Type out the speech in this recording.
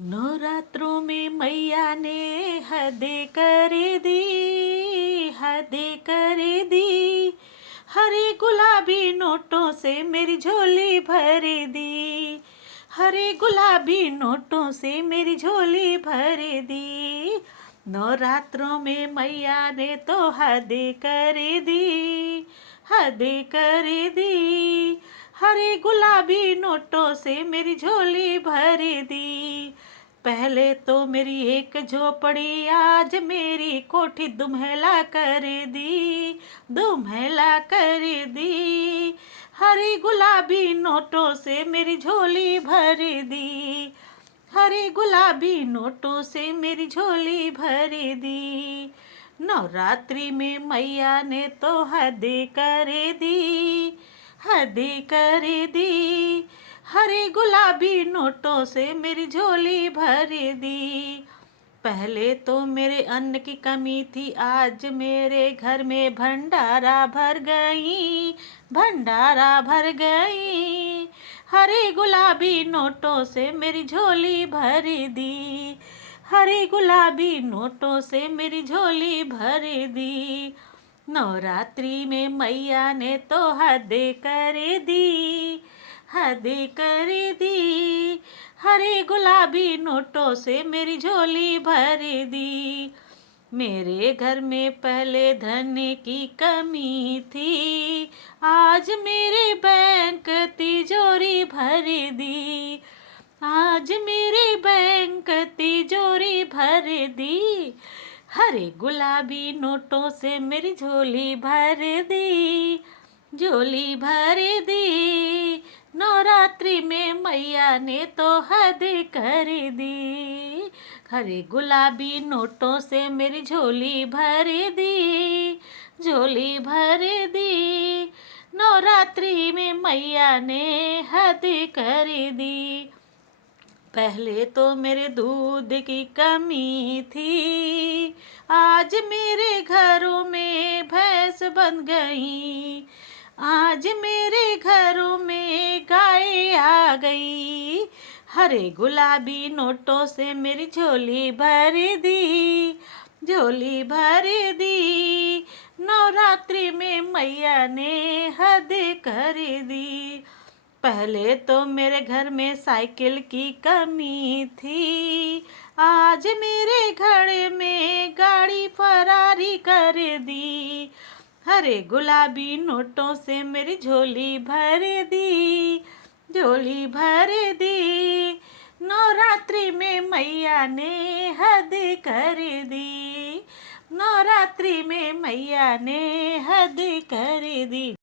नवरात्रों में मैया ने हदें कर दी, हदें कर दी। हरे गुलाबी नोटों से मेरी झोली भर दी, हरे गुलाबी नोटों से मेरी झोली भर दी। नवरात्रों में मैया ने तो हदें कर दी, हदें कर दी। हरे गुलाबी नोटों से मेरी झोली भर दी। पहले तो मेरी एक झोपड़ी, आज मेरी कोठी दुम्हला कर दी, दुम्हला कर दी। हरी गुलाबी नोटों से मेरी झोली भर दी, हरी गुलाबी नोटों से मेरी झोली भर दी। नवरात्रि में मैया ने तो हदें कर दी, हदें कर दी। हरे गुलाबी नोटों से मेरी झोली भर दी। पहले तो मेरे अन्न की कमी थी, आज मेरे घर में भंडारा भर गई, भंडारा भर गई। हरे गुलाबी नोटों से मेरी झोली भर दी, हरे गुलाबी नोटों से मेरी झोली भर दी। नवरात्रि में मैया ने तो हदें कर दी, हदें कर दी। हरे गुलाबी नोटों से मेरी झोली भर दी। मेरे घर में पहले धन की कमी थी, आज मेरे बैंक तिजोरी भर दी, आज मेरे बैंक तिजोरी भर दी। हरे गुलाबी नोटों से मेरी झोली भर दी, झोली भर दी। नवरात्रि में मैया ने तो हद कर दी, हरे गुलाबी नोटों से मेरी झोली भर दी, झोली भर दी। नवरात्रि में मैया ने हद कर दी। पहले तो मेरे दूध की कमी थी, आज मेरे घरों में भैंस बन गई, आज मेरे घरों में गाय आ गई। हरे गुलाबी नोटों से मेरी झोली भर दी, झोली भर दी। नवरात्रि में मैया ने हद कर दी। पहले तो मेरे घर में साइकिल की कमी थी, आज मेरे घर में गाड़ी फरारी कर दी। हरे गुलाबी नोटों से मेरी झोली भर दी, झोली भर दी। नवरात्रि में मैया ने हद कर दी, नवरात्रि में मैया ने हद कर दी।